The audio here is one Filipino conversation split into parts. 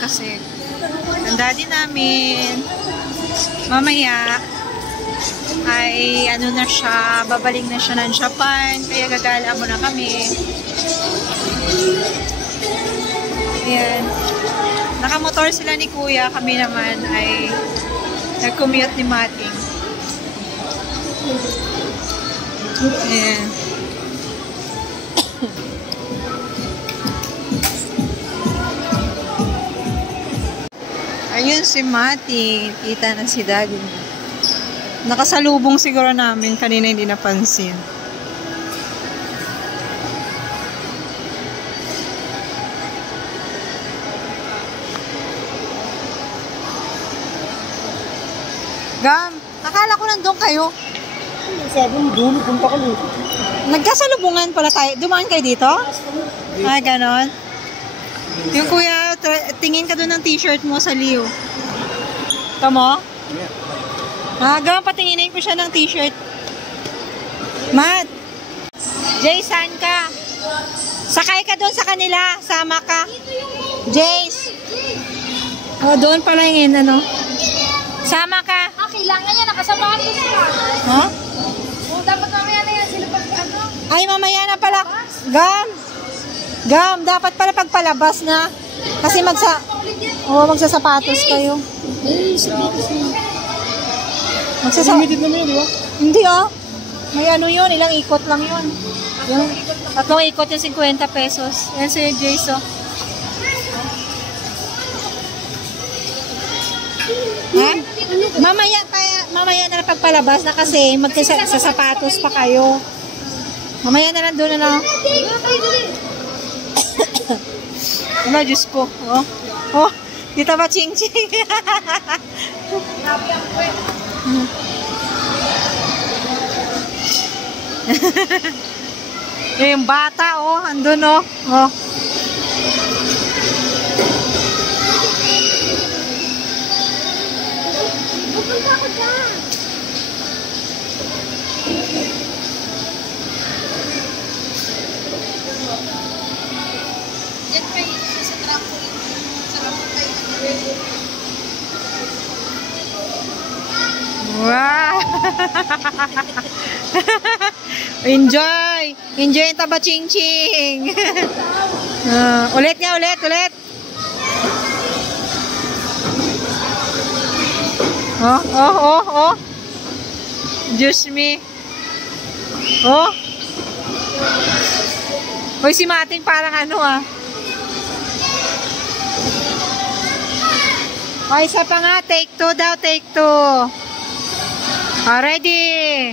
kasi ang daddy namin mamaya ay ano na siya, babalik na siya ng Japan, kaya gagala muna kami. Ayan. Nakamotor sila ni Kuya, kami naman ay nag-commute ni Mating. Ayan. Ayun si Mating, kita na si Daddy. Nakasalubong siguro namin, kanina hindi napansin. Gam, akala ko nandun kayo. Sabi mo, dulo, punta ka mo. Nagkasalubungan pala tayo. Dumaan kayo dito? Ah, ganon. Yung kuya, tingin ka doon ng t-shirt mo sa Leo. Tamo? Ah, Gam, patinginin ko siya ng t-shirt. Matt, Jason ka. Sakay ka doon sa kanila. Sama ka. Jace. Oh, doon pala yung ano. Sama ka. Ah, kailangan niya nakasamahan ko sila. Ha? O, dapat mamaya na yan sila pag ano. Ay, mamaya na pala. Gam. Gam, dapat pala pagpalabas na. Kasi magsasapatos kayo. Limited naman yun, di ba? Hindi may ano yun, ilang ikot lang yun. Yung tatlong ikot yung 50 pesos. Yan sa'yo, Jace, Ha? Mamaya na lang pagpalabas na kasi magsasapatos pa kayo. Mamaya na lang doon na. Wala, Diyos ko. Oh, dito ba ching-ching? Yung bata, andun, Pupunta ako dyan. Diyan kayo sa trampoline. Sarap kayo. Wow! Enjoy! Enjoy yung taba ching-ching! Ulit nga, ulit! Oh! Diyos me! Hoy, si Mating parang ano Ay, isa pa nga. Take 2 daw, take 2. Ready?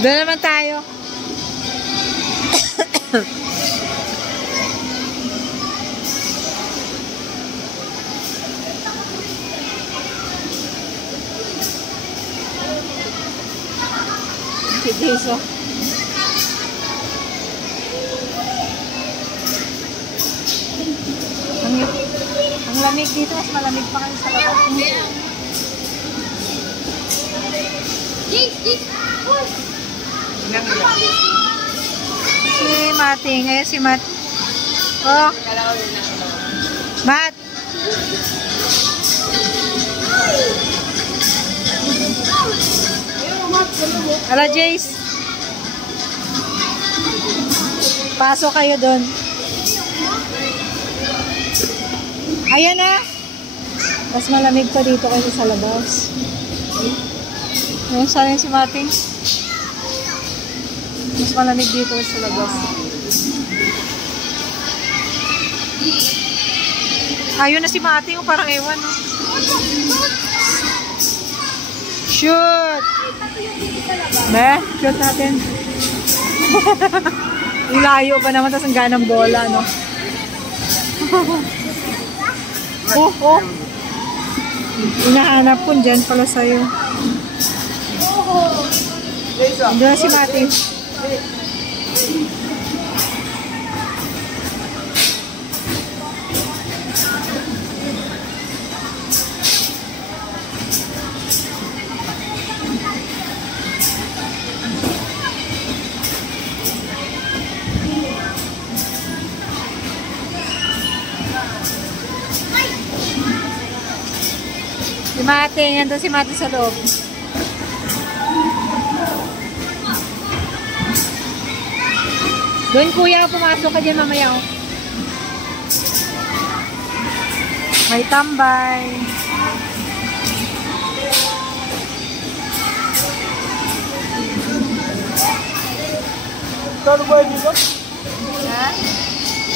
Doon naman tayo. Dito. Ang lamig dito, mas malamig pa kayo sa labas. Si Mating, si Matt. Matt. Ala, Jace. Pasok kayo doon. Ayan na. Mas malamig pa dito kaysa sa labas. Ayun, saan yung si Mating? Mas malamig dito sa labas. Ayun na si Mating, parang ewan, Shoot! Shoot natin. Ilayo pa naman, tapos ang ganang bola, Hinahanap ko, dyan pala sa'yo. Doon na si Mating. Si Mate, nandun si Mate sa loob. Doon kuya, pumasok ka dyan mamaya. Oh. May tambay. Kano ba yun dito? Ha?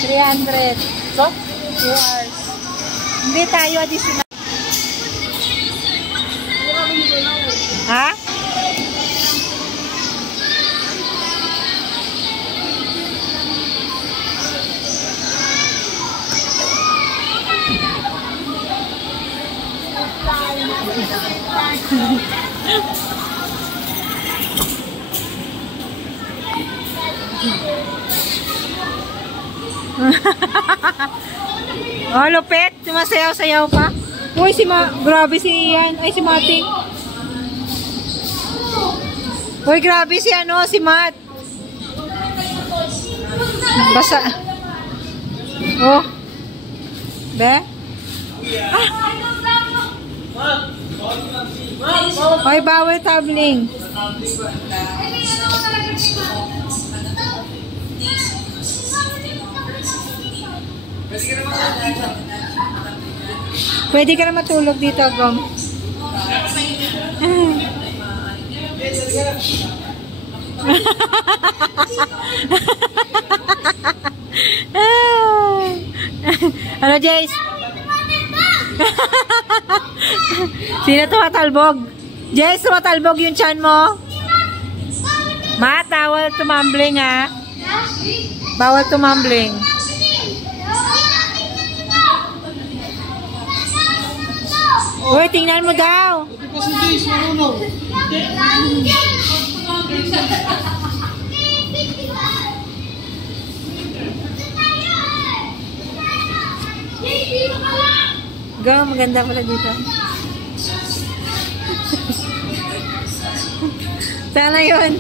300. Sa? 2 hours. Hindi tayo additional. Ha? Oh, lupit. Sumasayaw-sayaw pa. Uy, grabe si Ian. Ay, si Mating. Uy, grabe si si Matt. Basa. Oh. Be? Hoy, bawal tabling. Pwede ka na matulog dito, Gom. Ano, Jace? Sino tumatalbog? Jace, tumatalbog yung chan mo? Matt, bawal tumambling, ha? Bawal tumambling. Uy, tingnan mo daw. Ito kasi Jace, marunong. Go, maganda pala dito. Sana yun.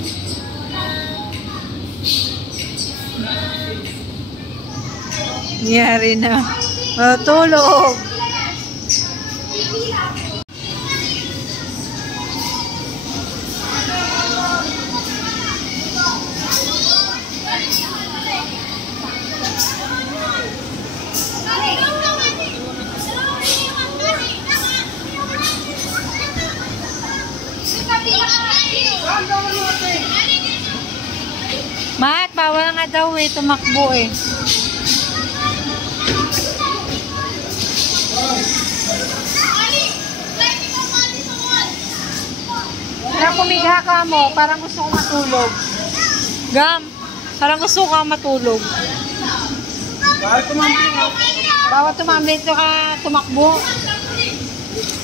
Nangyari na. Matulog. Matt, bawal nga daw tumakbo eh. Parang pumiga ka mo, parang gusto ko matulog. Gam, parang gusto ko matulog. Bawal tumambling, ha? Bawal tumambling, ito ka tumakbo.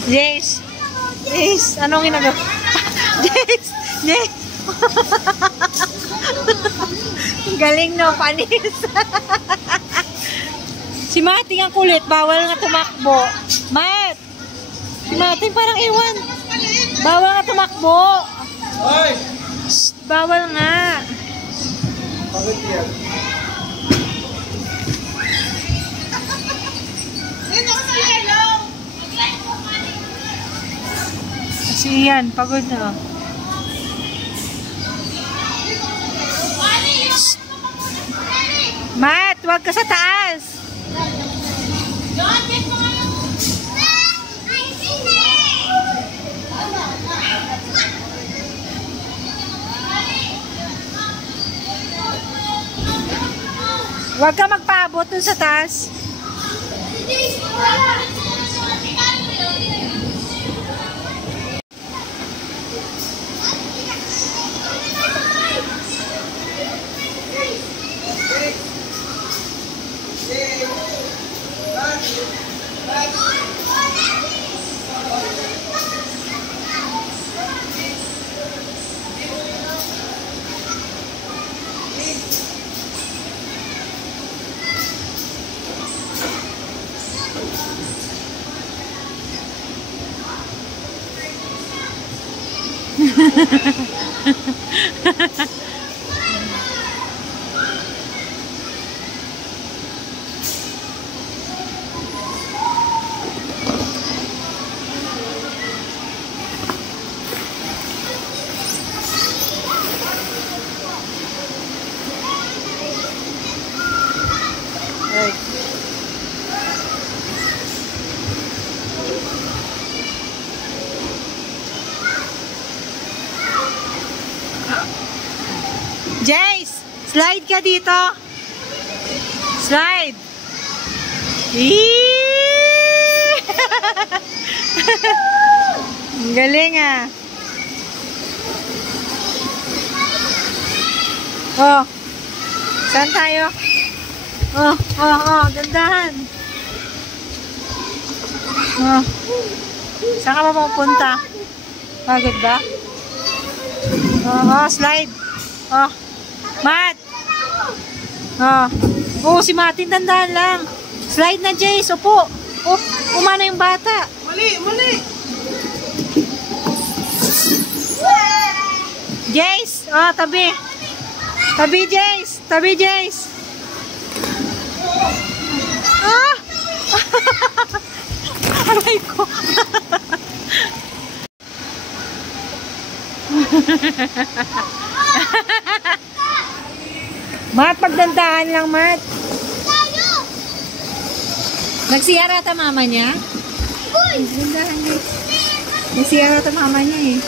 Jace, Jace, anong ginagawa? Jace, Jace. Galing no, panis. Si Mating ang kulit, bawal nga tumakbo. Mat! Si Mating parang iwan. Bawal nga tumakbo. Hoy! Shh, bawal nga. Bakit yan? Si Ian, pagod na. Matt, wag ka sa taas. Wag ka magpaabot dun sa taas. Slide ka dito. Slide. Eee! Ang galing ah. Oh. Saan tayo? Dandahan. Oh. Saan ka pa pupunta? Pagod ba? Slide. Matt. Si Martin, dandahan lang. Slide na, Jace. Upo. Umano yung bata. Mali! Jace. Tabi. Tabi, Jace. Tabi, Jace. Aray ko. Matt, pagdandahan lang, Matt. Nagsiyara ta mama niya? Dandahan, guys. Nagsiyara ta mama niya eh.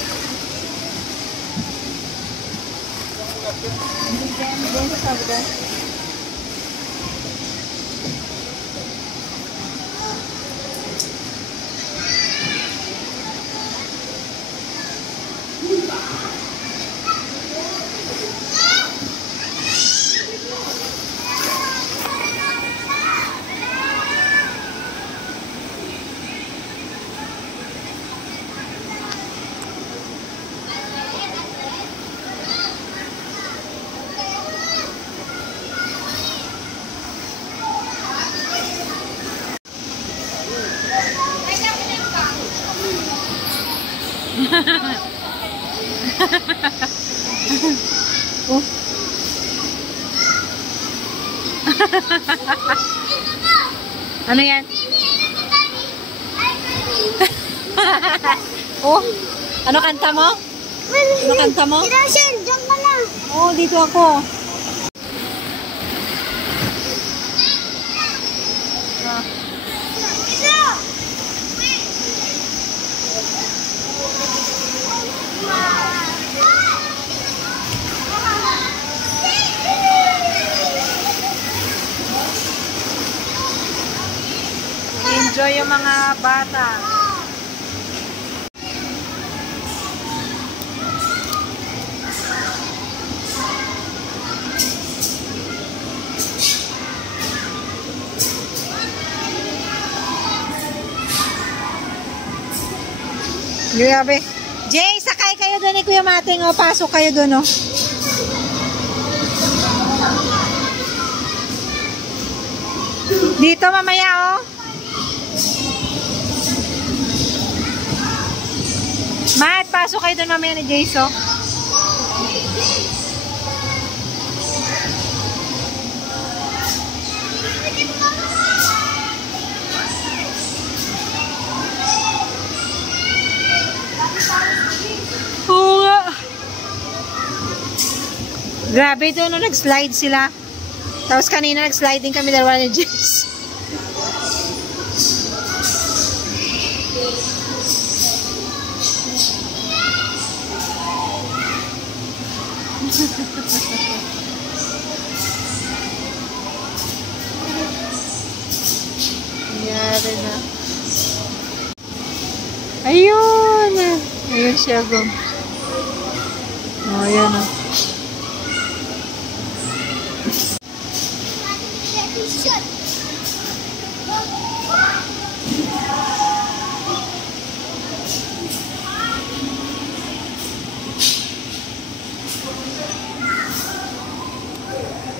Ano yan? Ano kanta mo? Ano kanta mo? Diyan ka na. Dito ako. Enjoy yung mga bata. Grabe. Jay, sakay kayo doon ni Kuya Mating. Pasok kayo doon. Dito mamaya Matt, pasok kayo doon mamaya ni Jayso. Oo nga. Grabe doon nung nag-slide sila. Tapos kanina nag-slide din kami dalawa ni Jace. Nangyari na. Ayun! Ayun siya, gum. Ayan o.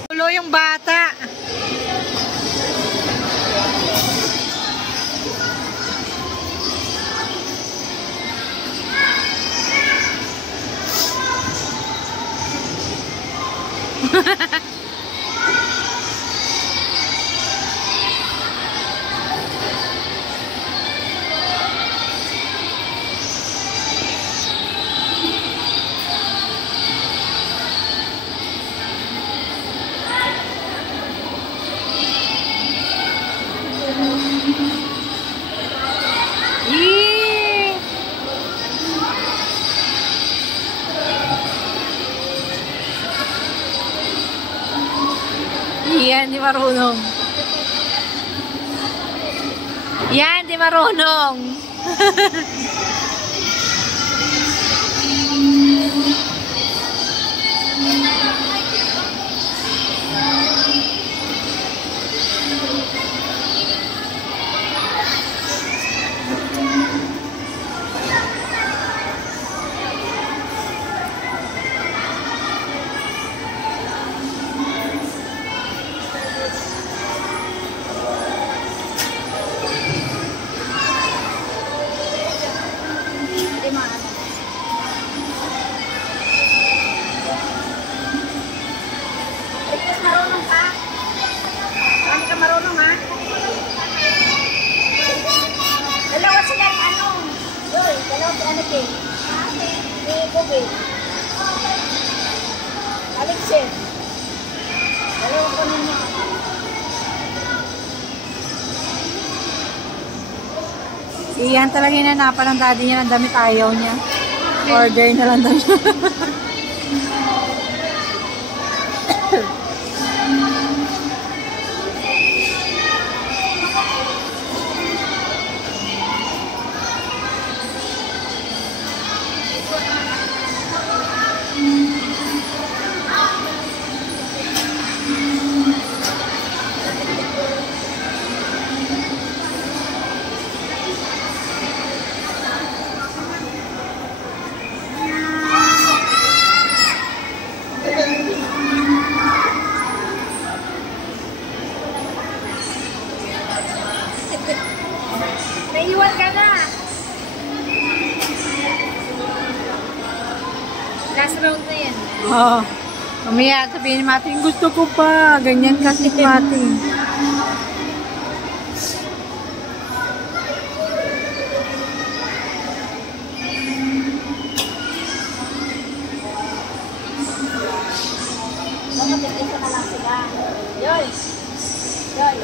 Tulo yung bata. Yan, di marunong. Yan, di marunong. Marunong ka? Marami ka marunong, ha? Dalawa sila ni ano? Yoy, dalawa si ano ke? Si Bobby. Alexis. Dalawa ko ninyo. Iyan talaga hinanapan ng daddy niya ng damit, ayaw niya. Order na lang daw siya. Naiiwan ka na. Last round na yan. Oo. Mamaya sabihin ni Mati, gusto ko pa. Ganyan kasi Mati. Ito na lang sila. Yoy. Yoy.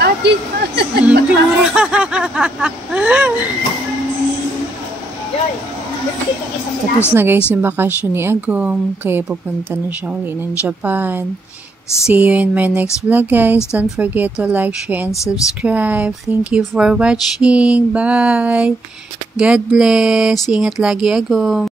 Ati. Yoy. Tapos na guys yung bakasyon ni Agom. Kaya pupunta na siya uli ng Japan. See you in my next vlog guys. Don't forget to like, share, and subscribe. Thank you for watching. Bye. God bless. Ingat lagi Agom.